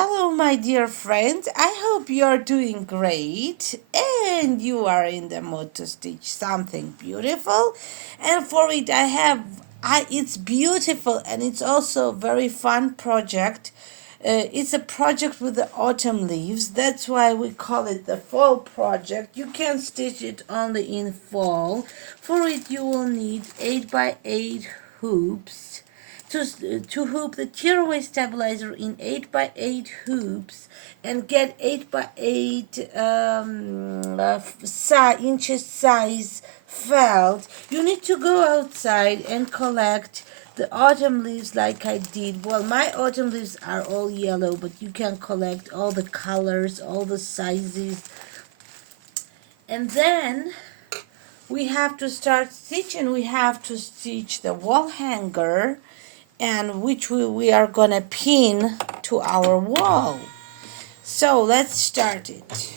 Hello, my dear friends. I hope you're doing great and you are in the mood to stitch something beautiful. And for it, it's beautiful and it's also a very fun project. It's a project with the autumn leaves. That's why we call it the fall project. You can stitch it only in fall. For it, you will need 8 by 8 hoops to hoop the tearaway stabilizer in 8 by 8 hoops and get 8 by 8 inches size felt. You need to go outside and collect the autumn leaves like I did. Well, my autumn leaves are all yellow, but you can collect all the colors, all the sizes. And then we have to start stitching. We have to stitch the wall hanger, and which we are gonna pin to our wall. So let's start it.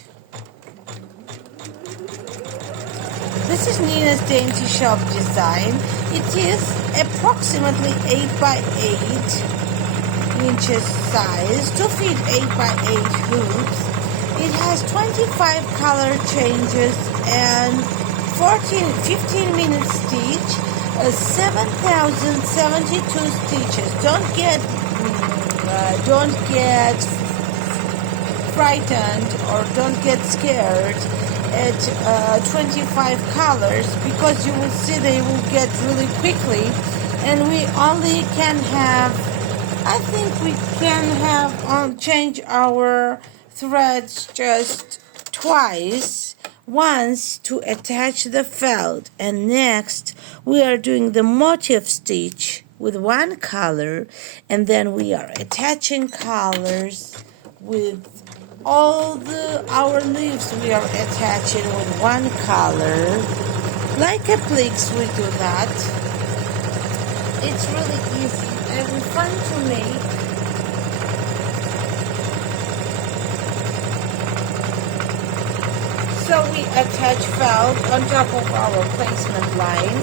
This is Nina's Dainty Shop design. It is approximately 8 by 8 inches size to fit 8 by 8 hoops. It has 25 color changes and 15 minute stitch, 7,072 stitches. Don't get frightened or don't get scared at 25 colors, because you will see they will get really quickly, and we only can have, I think we can have change our threads just twice. Once to attach the felt, and next we are doing the motif stitch with one color, and then we are attaching colors with all our leaves. We are attaching with one color like a plix. We do that. It's really easy and fun to make. So we attach felt on top of our placement line.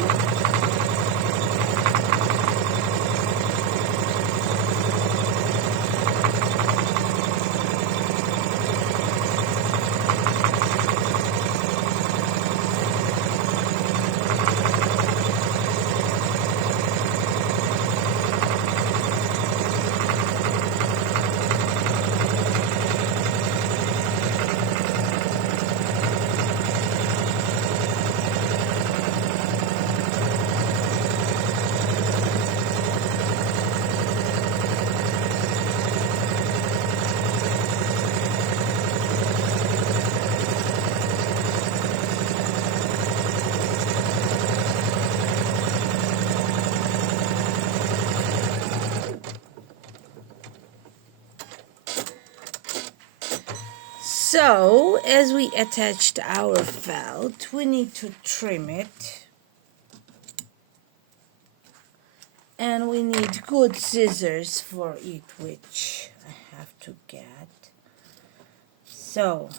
So, as we attached our felt, we need to trim it. And we need good scissors for it, which I have to get. So,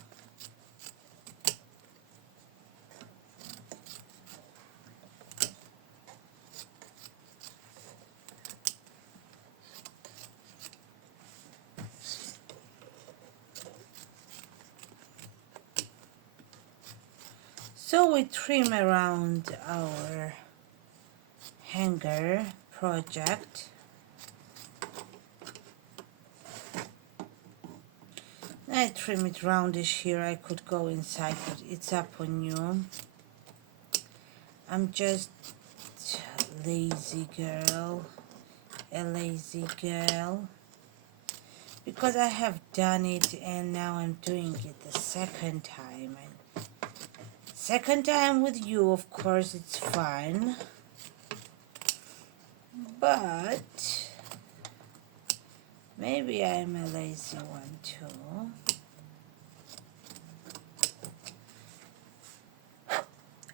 we trim around our hanger project. I trim it roundish here. I could go inside, but it's up on you. I'm just a lazy girl, because I have done it and now I'm doing it the second time. And second time with you, of course, it's fun, but maybe I'm a lazy one too.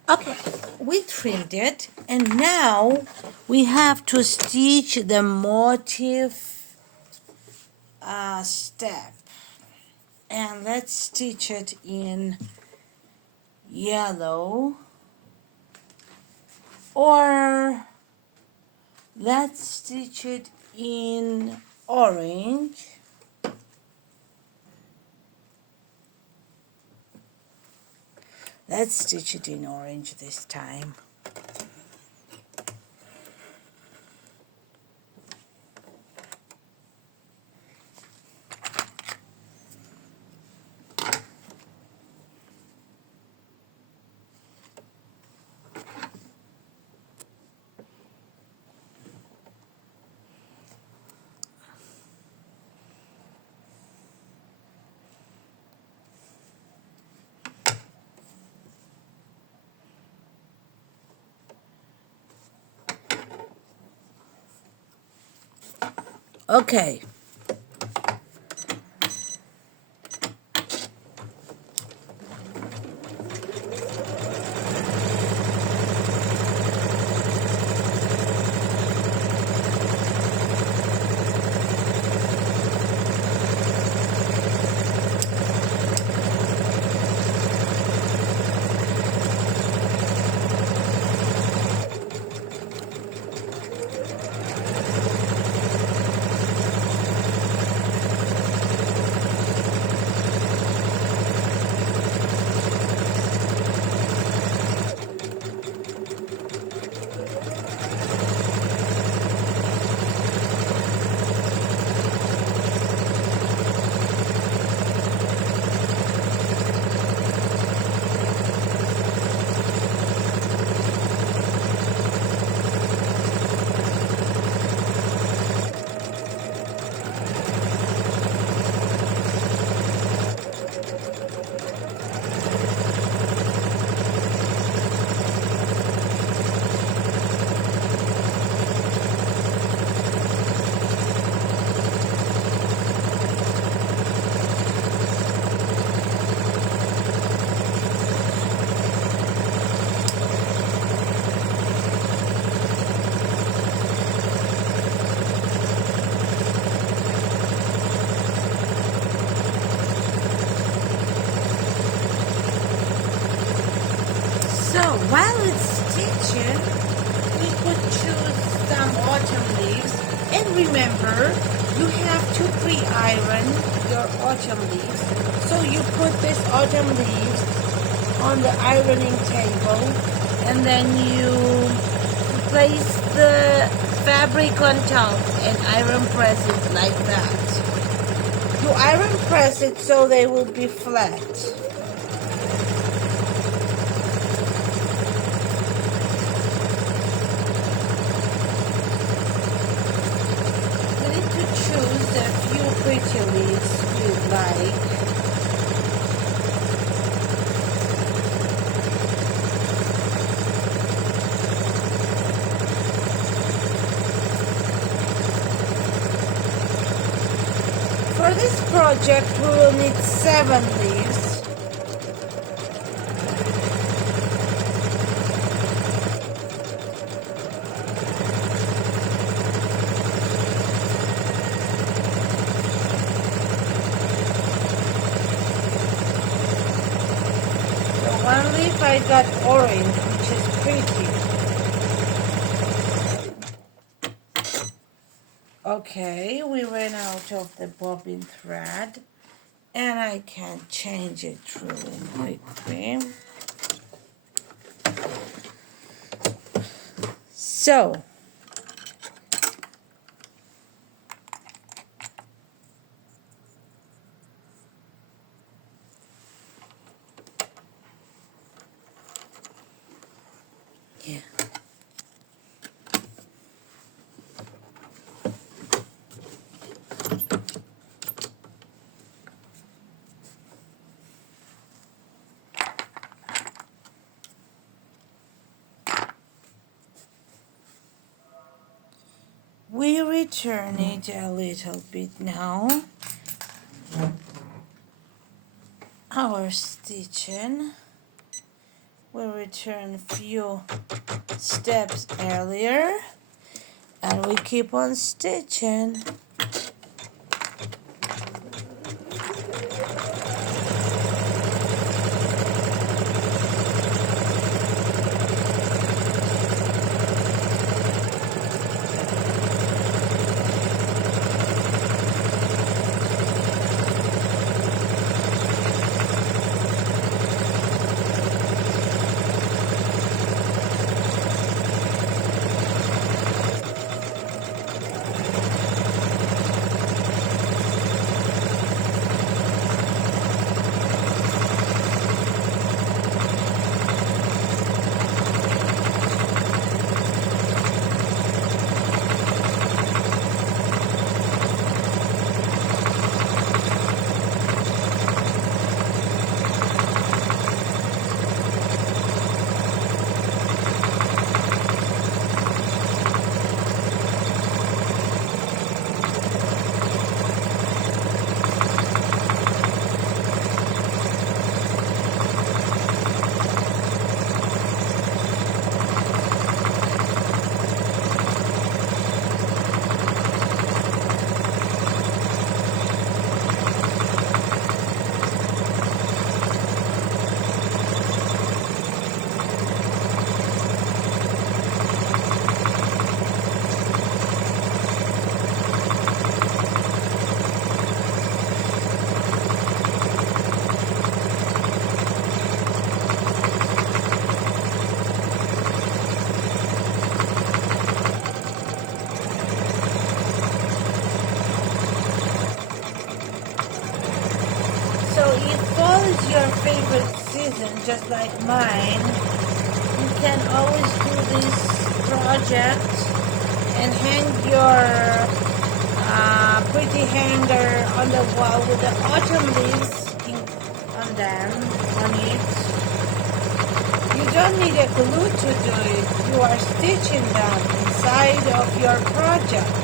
Okay, we trimmed it, and now we have to stitch the motif step. And let's stitch it in yellow, or let's stitch it in orange. Let's stitch it in orange this time. Okay. So while it's stitching, we could choose some autumn leaves. And remember, you have to pre-iron your autumn leaves. So you put this autumn leaves on the ironing table, and then you place the fabric on top and iron press it like that. You iron press it so they will be flat. Choose a few pretty leaves you'd like. For this project, we will need 7 leaves. One leaf I got orange, which is pretty. Okay, we ran out of the bobbin thread, and I can change it really quickly. So, yeah. We return it a little bit now. Our stitching. We return few steps earlier, and we keep on stitching. choose your favorite season, just like mine, you can always do this project and hang your pretty hanger on the wall with the autumn leaves on them, on it. You don't need a glue to do it. You are stitching them inside of your project.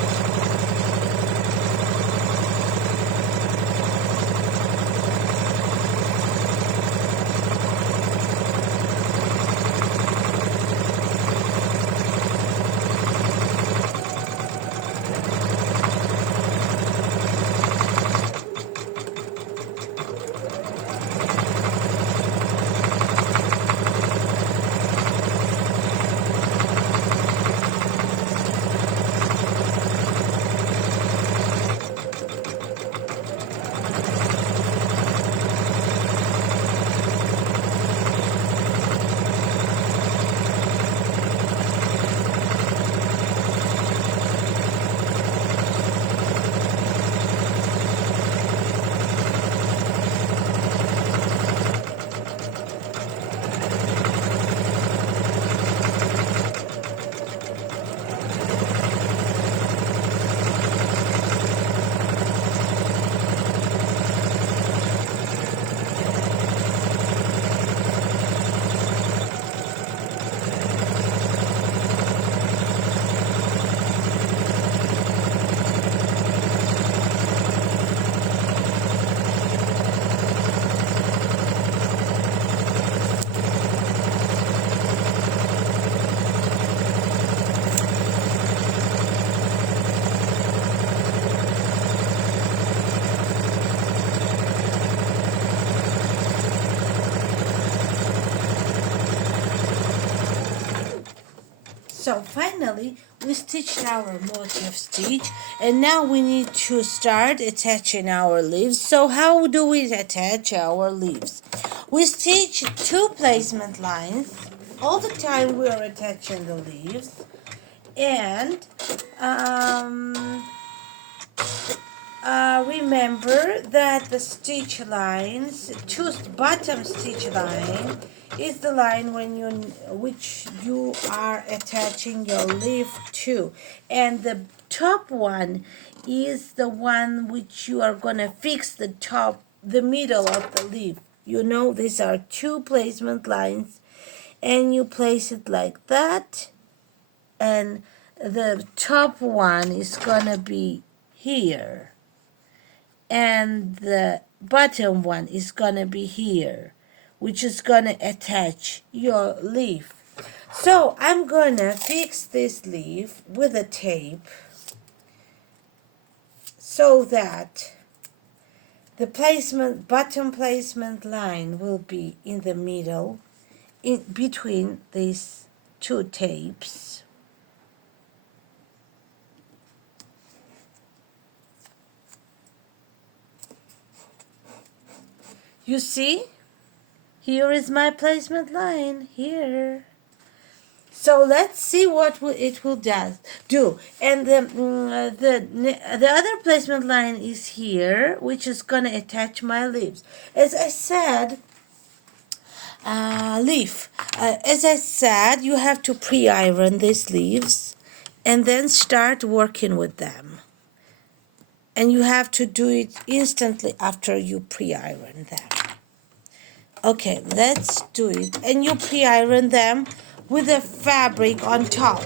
So finally, we stitched our motif stitch, and now we need to start attaching our leaves. So how do we attach our leaves? We stitch 2 placement lines. All the time we are attaching the leaves, and remember that the stitch lines, bottom stitch line is the line which you are attaching your leaf to, and the top one is the one which you are gonna fix the middle of the leaf. You know, these are 2 placement lines, and you place it like that, and the top one is gonna be here, and the bottom one is gonna be here, which is gonna attach your leaf. So I'm gonna fix this leaf with a tape so that the bottom placement line will be in the middle, in between these 2 tapes. You see? Here is my placement line, here. So let's see what it will do. And the other placement line is here, which is going to attach my leaves. As I said, you have to pre-iron these leaves and then start working with them. And you have to do it instantly after you pre-iron them. Okay, let's do it. And you pre-iron them with a fabric on top.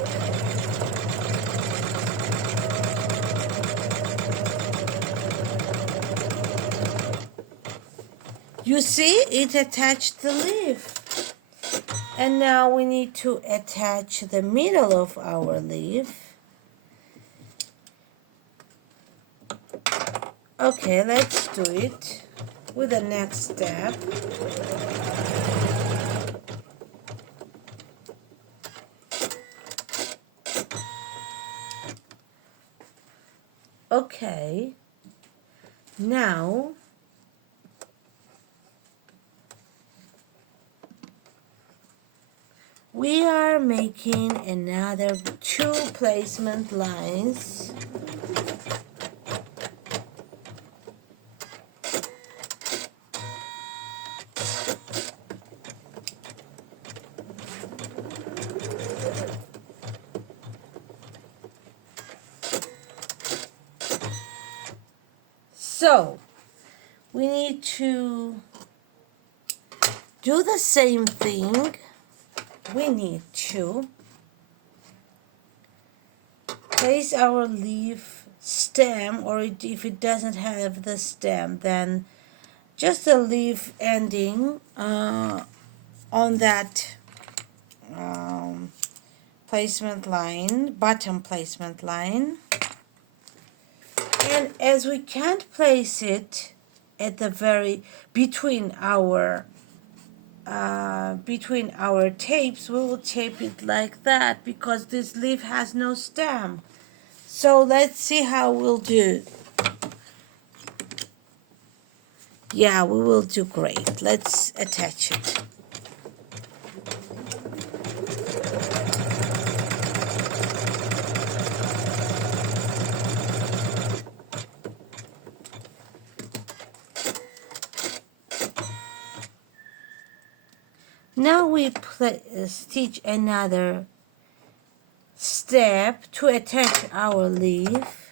You see, it attached the leaf. And now we need to attach the middle of our leaf. Okay, let's do it with the next step. Okay, now we are making another 2 placement lines. So we need to do the same thing. We need to place our leaf stem, or if it doesn't have the stem, then just a leaf ending on that placement line, bottom placement line. And as we can't place it at the very between our tapes, we will tape it like that because this leaf has no stem. So let's see how we'll do. Yeah, we will do great. Let's attach it. Now we stitch another step to attach our leaf.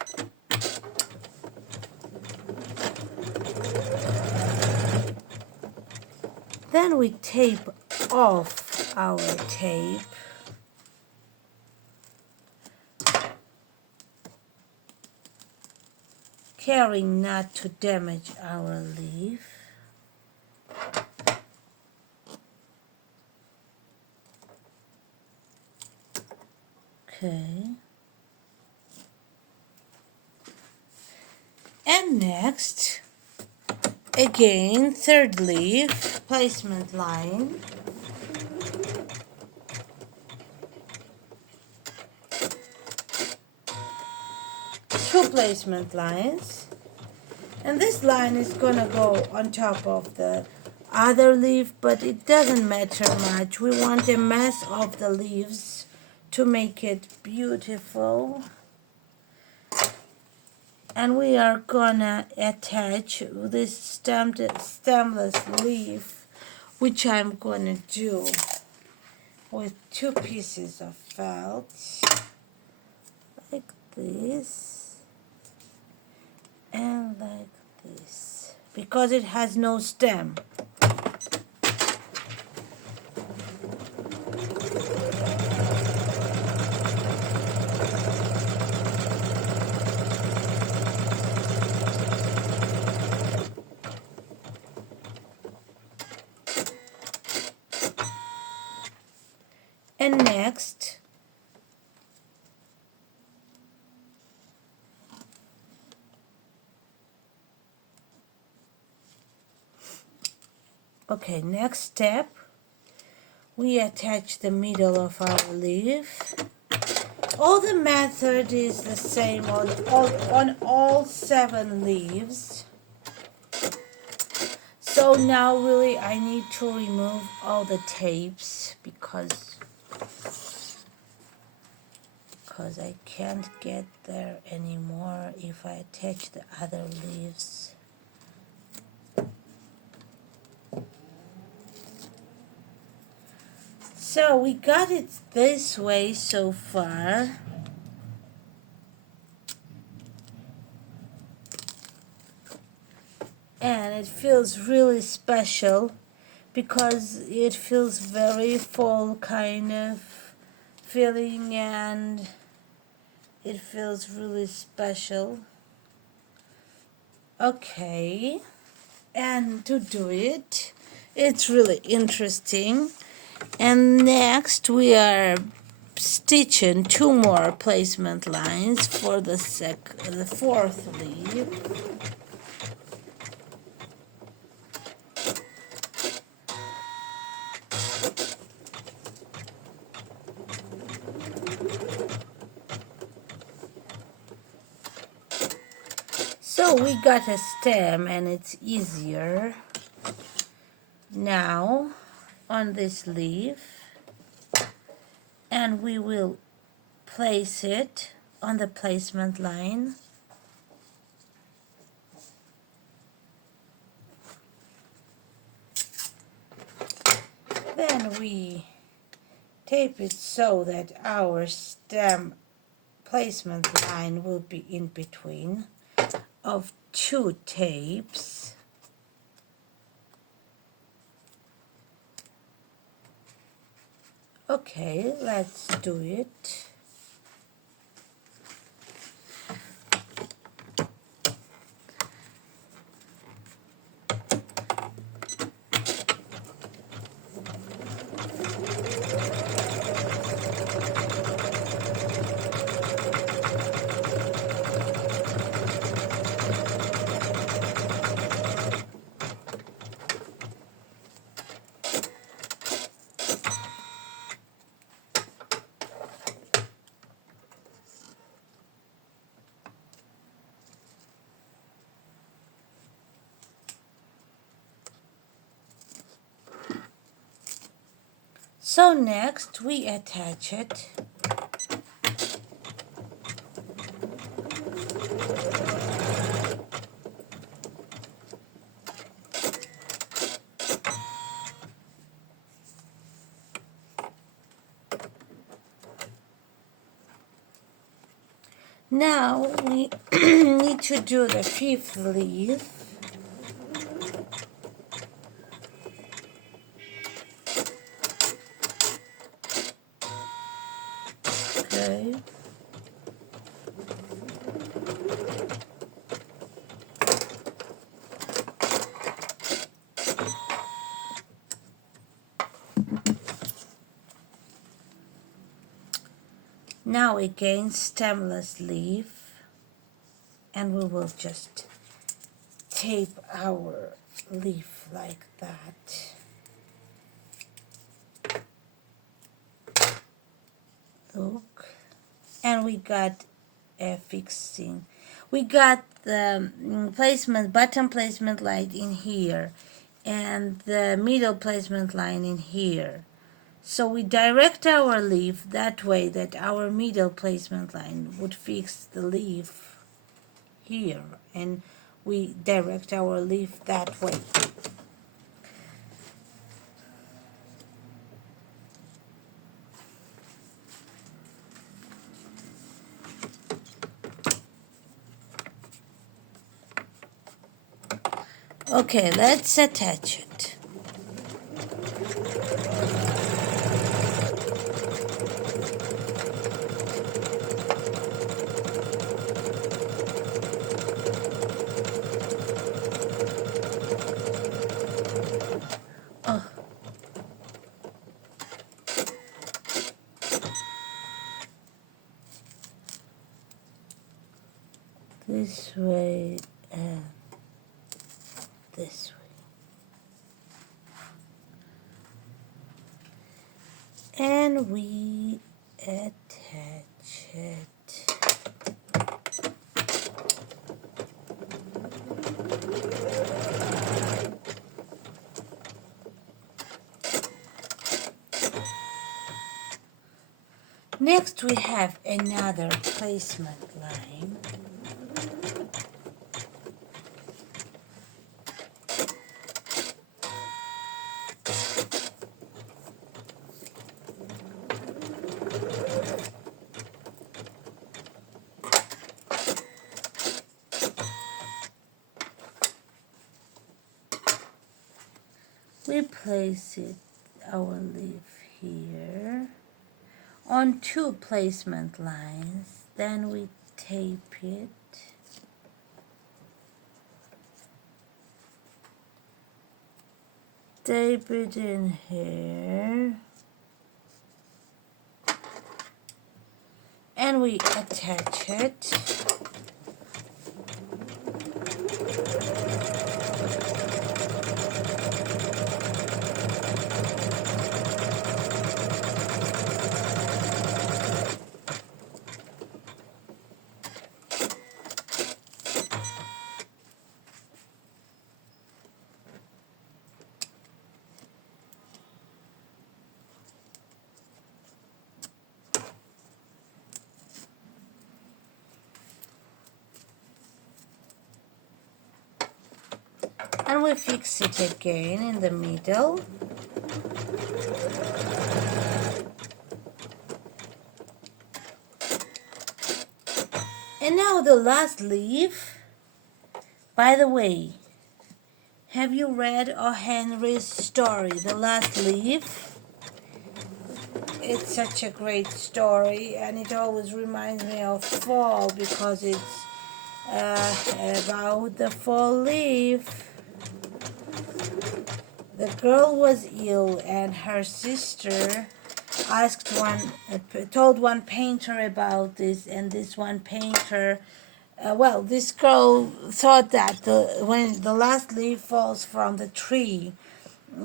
Then we tape off our tape. Caring not to damage our leaf. Okay. And next, again, third leaf, placement line. Two placement lines. And this line is gonna go on top of the other leaf, but it doesn't matter much. We want a mass of the leaves to make it beautiful. And we are gonna attach this stemless leaf, which I'm gonna do with two pieces of felt, like this and like this, because it has no stem. And next, okay, next step, we attach the middle of our leaf. All the method is the same on all 7 leaves. So now really I need to remove all the tapes because I can't get there anymore if I attach the other leaves. So we got it this way so far. And it feels really special because it feels very full kind of feeling, and it feels really special. Okay, and to do it, it's really interesting. And next we are stitching 2 more placement lines for the 4th leaf. So we got a stem and it's easier now on this leaf, and we will place it on the placement line. Then we tape it so that our stem placement line will be in between. of 2 tapes. Okay, let's do it. So next we attach it. Now we need to do the 5th leaf. Okay. Now again stemless leaf, and we will just tape our leaf like that. Look, and we got a fixing. We got the bottom placement line in here and the middle placement line in here. So we direct our leaf that way that our middle placement line would fix the leaf here, and we direct our leaf that way. Okay, let's attach it. Oh. This way and this way. And we attach it. Next we have another placement line. We place it, our leaf here, on 2 placement lines, then we tape it. Tape it in here. And we attach it. And we fix it again in the middle. And now the last leaf. By the way, have you read O. Henry's story, The Last Leaf? It's such a great story, and it always reminds me of fall because it's about the fall leaf. The girl was ill, and her sister told one painter about this, and this one painter, this girl thought that when the last leaf falls from the tree,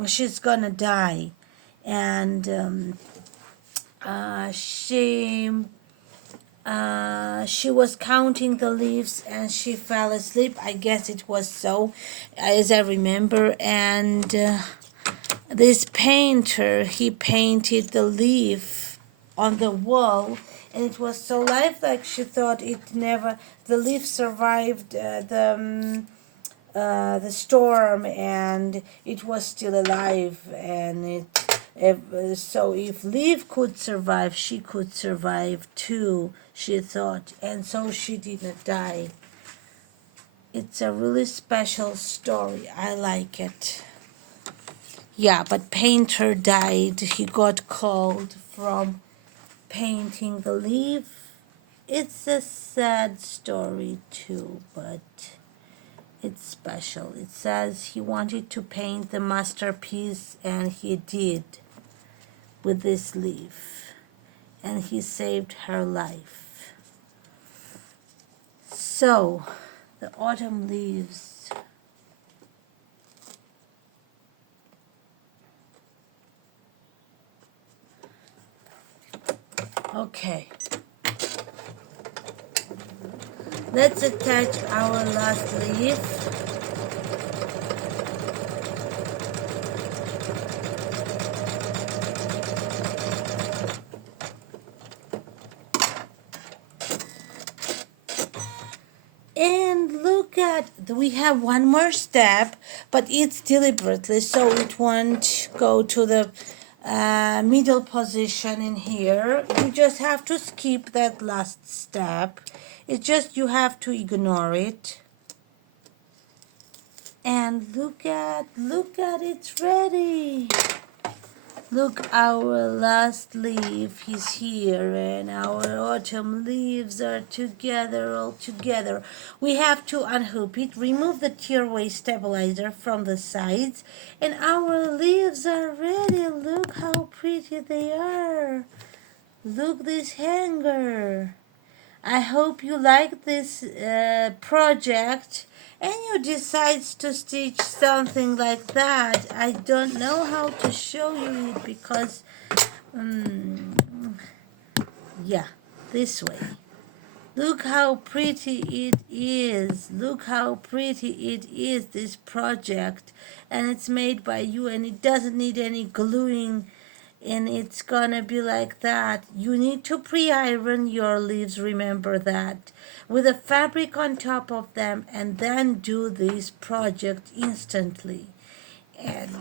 she's gonna die, and she was counting the leaves and she fell asleep. I guess it was so, as I remember. And this painter, he painted the leaf on the wall, and it was so lifelike. She thought the leaf survived the storm, and it was still alive. And so if leaf could survive, she could survive too, she thought, and so she didn't die. It's a really special story. I like it. Yeah, but painter died. He got cold from painting the leaf. It's a sad story too, but it's special. It says he wanted to paint the masterpiece, and he did with this leaf, and he saved her life. So, the autumn leaves. Okay. Let's attach our last leaf. And look at, we have one more step, but it's deliberately, so it won't go to the middle position in here. You just have to skip that last step. It's just you have to ignore it. And look at, it's ready. Look, our last leaf is here, and our autumn leaves are together, all together. We have to unhook it, remove the tearaway stabilizer from the sides, and our leaves are ready. Look how pretty they are. Look, this hanger. I hope you like this project, and you decide to stitch something like that. I don't know how to show you it because, yeah, this way. Look how pretty it is. Look how pretty it is, this project. And it's made by you, and it doesn't need any gluing, and it's gonna be like that. You need to pre-iron your leaves, remember that, with a fabric on top of them, and then do this project instantly. And